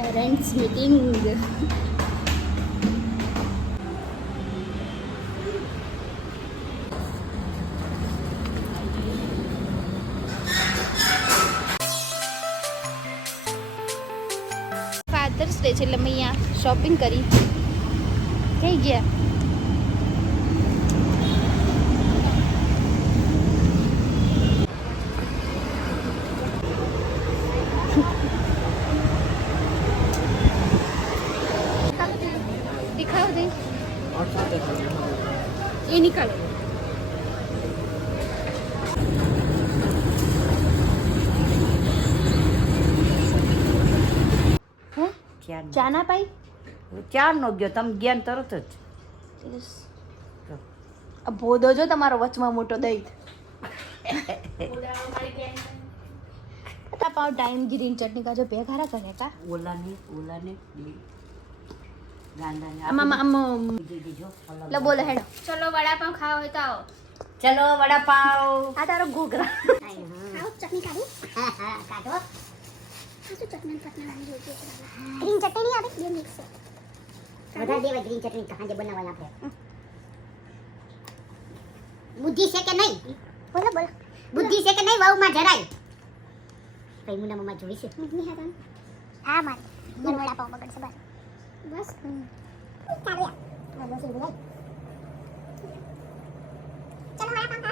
Parents meeting. Fathers day છે એટલે અમે અહીંયા શોપિંગ કરી થઈ ગયા. दिखाओ दे ये निकालो. ચા ના પાઈ ચાર નો ગયો તમે જ્ઞાન તરત જ ભોદો જો તમારો વચમાં મોટો દઈ પાવ ટાઈમ ગ્રીન ચટણી કાજો બે ખારા કરે કા ઓલાને ગાંડાને આમ દીજો લે બોલે હેડો ચલો વડાપાવ ખાવ હોય તો આવો. ચલો વડાપાવ આ તારો ઘૂઘરા ખાઓ ચટણી કાઢું કાઢો આ તો ચટણી લાવી જોઈએ ગ્રીન ચટણી આવે બે મિક્સ વધારે દેવા ગ્રીન ચટણી કહાંજે બનાવવાના આપણે બુદ્ધિ છે કે નહીં બોલો બુદ્ધિ છે કે નહીં વાવમાં જરાય કઈ મુના મમ્મા જોઈ છે નહીં હતા આ માર વડા પાવ બગડશે બસ ચાલો યાર બસ એ બોલાય ચલો વડા પાવ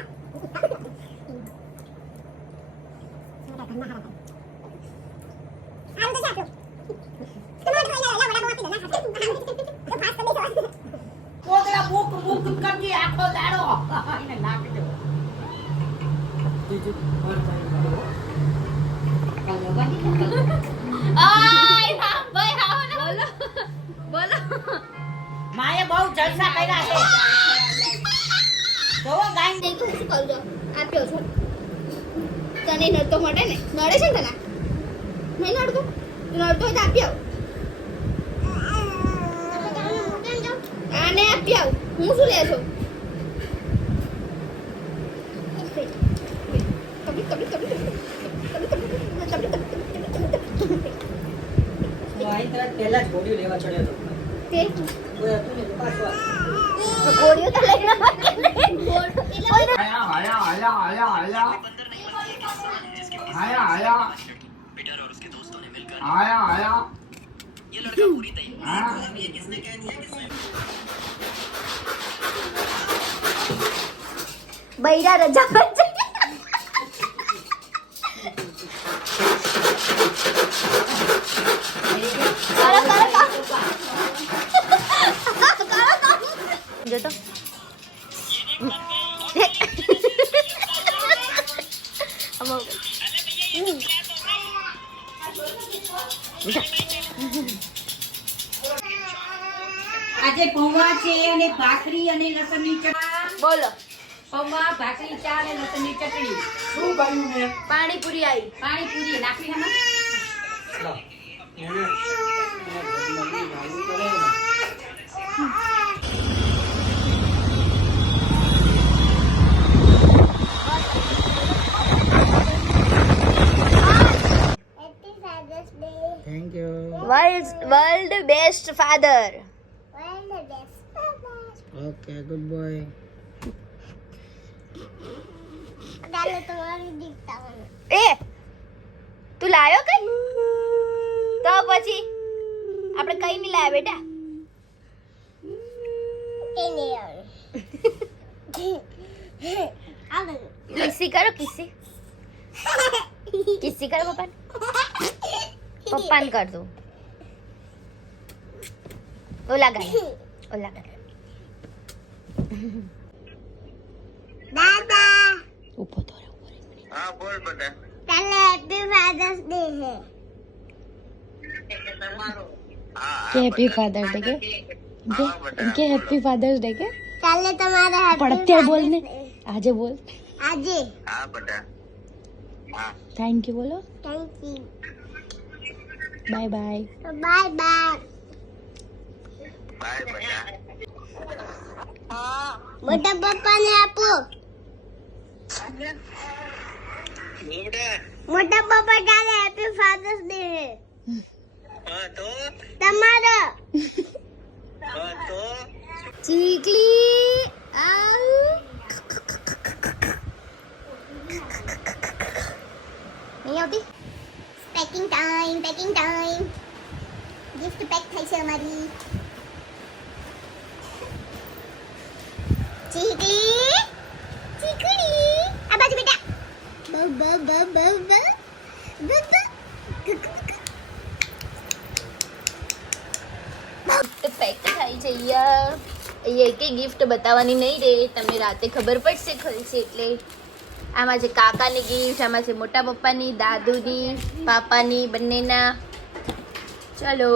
આમ તો ચાલો કોગળા બુક કરજી આખો દાડો એને નાખી દો આય રામ ભાઈ આવો ને બોલો માએ બહુ જલસા કર્યા છે જો ગાઈન દેખો શું કરું જો આપ્યો છો તને નડતો મળે ને નડે છે ને તને નહીં નડતું નડતો હોય તો આપી આવ આને આપી આવ હું શું લેશો વાઈ તરત પહેલા જ ગોળીઓ લેવા ચડ્યો હતો તે કોઈ હતું ને પાછો ગોળીઓ તો લઈને आया आया आया आया आया आया आया पीटर और उसके दोस्तों ने मिलकर आया आया ये लड़का पूरी तैयार ये किसने कह दिया બૈરા રજા પર છે જો તો આજે પૌવા છે અને ભાખરી અને લસણની ચટણી બોલો પૌવા ભાખરી ચા અને લસણની ચટણી શું કર્યું મેં પાણીપુરી આવી પાણીપુરી નાખી આમાં thank you world best father okay good boy એ તું લાયો કઈ તો પછી આપણે કઈ નહીં લાયા બેટા કિસ્સી કરો કિસ્સી કિસ્સી કરો પપ્પાને પપ્પાને કર દો ઓલા ગાય દાદા ઉભો તો રે हाँ बोल बेटा कल हैप्पी फादर्स डे है કે હેપી ફાધર્સ ડે કે હેપી ફાધર્સ ડે કે कल तुम्हारा પણ અત્યારે બોલ ને આજે બોલ आज हाँ बेटा हाँ થેન્ક યુ બોલો thank you bye bye bye bye bye बेटा मोटा पापा ने आपको बेटा मोटा पापा कल हैप्पी फादर्स डे है તમારો ચીકલી આવ નહીં આવતી પેકિંગ ટાઈમ ગિફ્ટ પેક થઈ છે અમારી ચીકડી આ બાજુ બેટા પેક થાય છે યાર અહીંયા કે ગિફ્ટ બતાવવાની નહીં રે તમને રાતે ખબર પડશે ખોલશે એટલે આમાં છે કાકાની ગિફ્ટ આમાં છે મોટા પપ્પાની દાદુની પાપાની બંનેના ચલો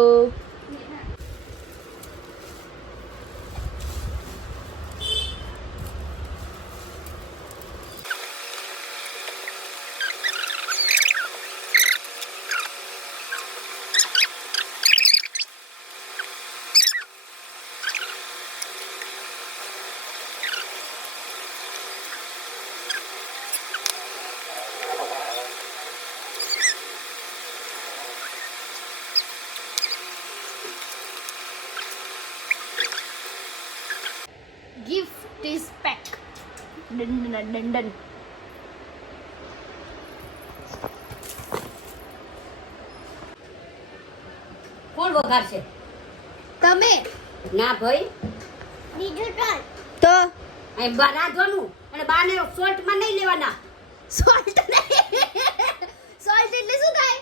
gift is pack dun. કોણ વઘારશે? તમે ના ભાઈ, બીજું ટોલ તો અહીં રાંધવાનું અને બાને સોલ્ટમાં નહીં લેવાના. સોલ્ટ સોલ્ટ એટલે શું થાય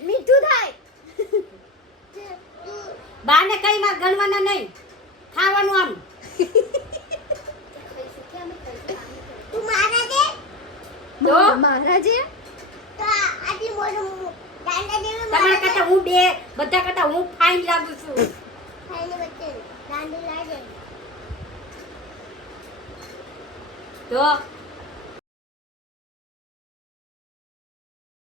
મીઠું થાય બાને કઈ માં ગણવાના નહીં, ખાવાનું આમ. તું મારા દે તો મહારાજે તો આટલી મોટું દાંડા જેવું તમારા કરતા હું બધા કરતા હું ફાઇન લાગુ છું. ખાઈને વચ્ચે દાંડી લાગે તો